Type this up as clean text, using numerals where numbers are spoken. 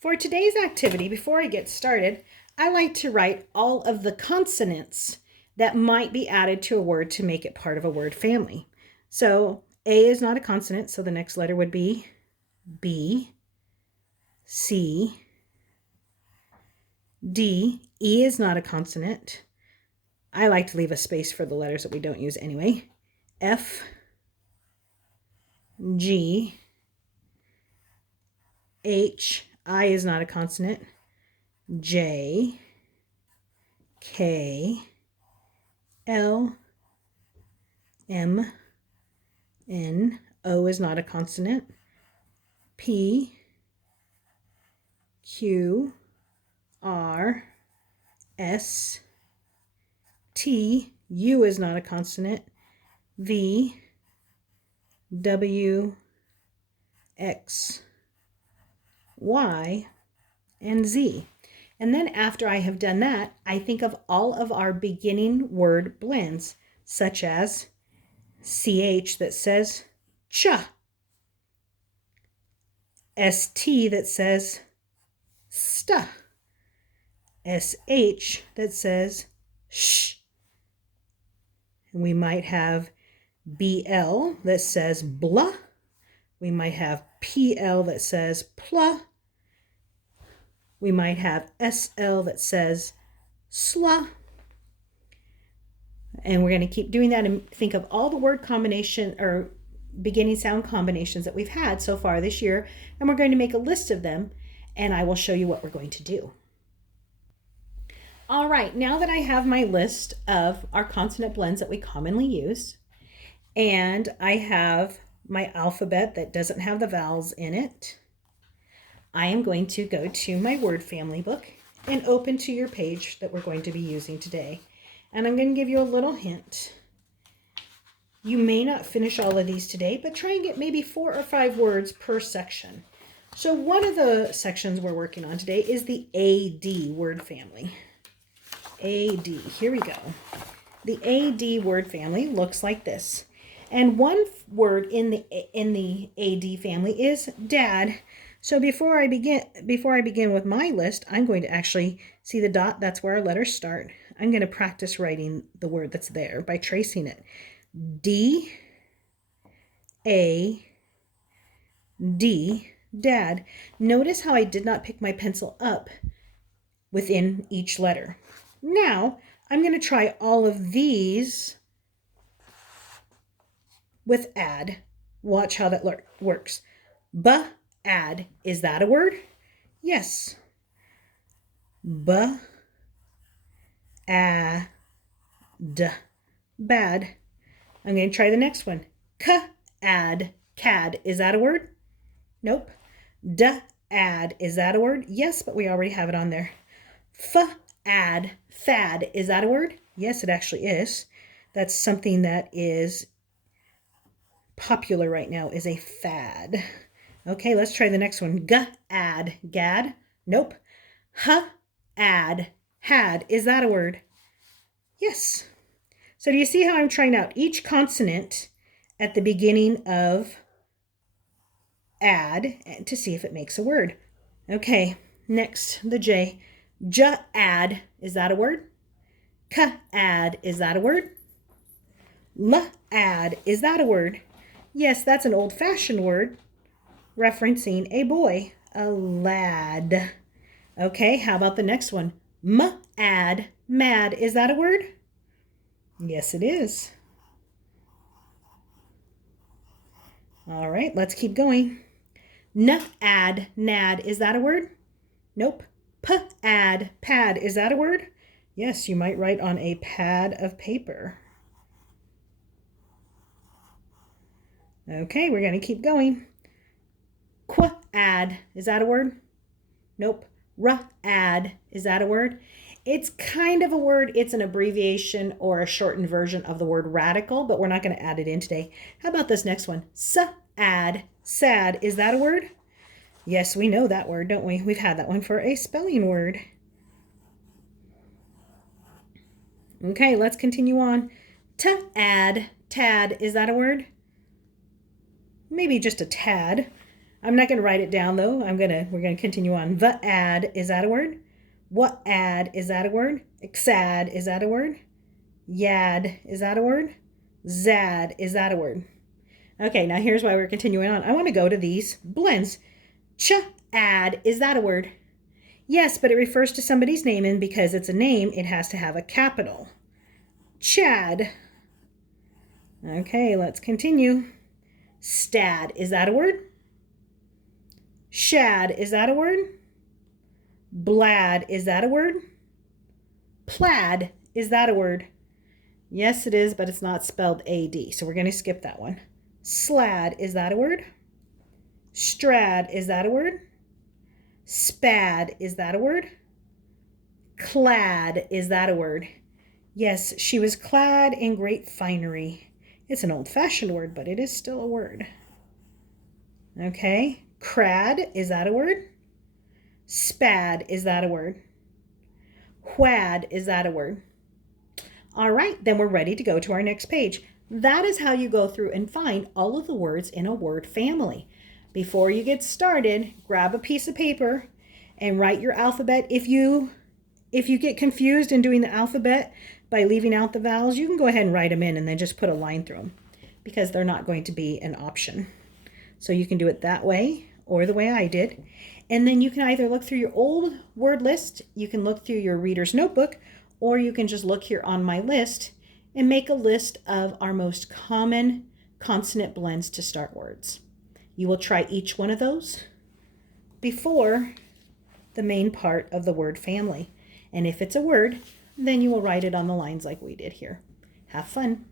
For today's activity, before I get started, I like to write all of the consonants that might be added to a word to make it part of a word family. So A is not a consonant, so the next letter would be B, C, D. E is not a consonant. I like to leave a space for the letters that we don't use anyway. F, G, H. I is not a consonant. J, K, L, M, N. O is not a consonant. P, Q, R, S, T. U is not a consonant. V, W, X, Y, and Z. And then after I have done that, I think of all of our beginning word blends, such as CH that says cha, ST that says sta, SH that says sh. And we might have BL that says blah. We might have PL that says pla. We might have SL that says sla. And we're going to keep doing that and think of all the word combination or beginning sound combinations that we've had so far this year. And we're going to make a list of them, and I will show you what we're going to do. All right, now that I have my list of our consonant blends that we commonly use, and I have my alphabet that doesn't have the vowels in it, I am going to go to my word family book and open to your page that we're going to be using today. And I'm going to give you a little hint. You may not finish all of these today, but try and get maybe 4 or 5 words per section. So one of the sections we're working on today is the AD word family. AD, here we go. The AD word family looks like this. And one word in the AD family is dad. So before I begin with my list, I'm going to actually see the dot. That's where our letters start. I'm going to practice writing the word that's there by tracing it. D, A, D, dad. Notice how I did not pick my pencil up within each letter. Now, I'm going to try all of these with add. Watch how that works. Add. Is that a word? Yes. Bad. Bad. I'm going to try the next one. Add. Cad. Is that a word? Nope. Add. Is that a word? Yes, but we already have it on there. Add. Fad. Is that a word? Yes, it actually is. That's something that is popular right now, is a fad. Okay, let's try the next one. Add. Gad. Nope. Add. Had. Is that a word? Yes. So do you see how I'm trying out each consonant at the beginning of add to see if it makes a word? Okay, next, the J. Add. Is that a word? Add. Is that a word? Add. Is that a word? Yes, that's an old-fashioned word referencing a boy, a lad. Okay, how about the next one? Add. Mad. Is that a word? Yes, it is. All right, let's keep going. Add. Nad. Is that a word? Nope. Add. Pad. Is that a word? Yes, you might write on a pad of paper. Okay, we're going to keep going. Add. Is that a word? Nope. Add. Is that a word? It's kind of a word. It's an abbreviation or a shortened version of the word radical, but we're not going to add it in today. How about this next one? Add. Sad. Is that a word? Yes, we know that word, don't we? We've had that one for a spelling word. Okay, let's continue on. Add. Tad. Is that a word? Maybe just a tad. I'm not going to write it down though. We're going to continue on. Va-ad, is that a word? What-ad, is that a word? Xad, is that a word? Yad, is that a word? Zad, is that a word? Okay, now here's why we're continuing on. I want to go to these blends. Ch-ad, is that a word? Yes, but it refers to somebody's name, and because it's a name, it has to have a capital. Chad. Okay, let's continue. Stad, is that a word? Shad, is that a word? Blad, is that a word? Plaid, is that a word? Yes, it is, but it's not spelled A-D, so we're going to skip that one. Slad, is that a word? Strad, is that a word? Spad, is that a word? Clad, is that a word? Yes, she was clad in great finery. It's an old-fashioned word, but it is still a word. Okay, crad, is that a word? Spad, is that a word? Whad, is that a word? All right, then we're ready to go to our next page. That is how you go through and find all of the words in a word family. Before you get started, grab a piece of paper and write your alphabet. If you get confused in doing the alphabet by leaving out the vowels, you can go ahead and write them in and then just put a line through them because they're not going to be an option. So you can do it that way or the way I did. And then you can either look through your old word list, you can look through your reader's notebook, or you can just look here on my list and make a list of our most common consonant blends to start words. You will try each one of those before the main part of the word family. And if it's a word, then you will write it on the lines like we did here. Have fun.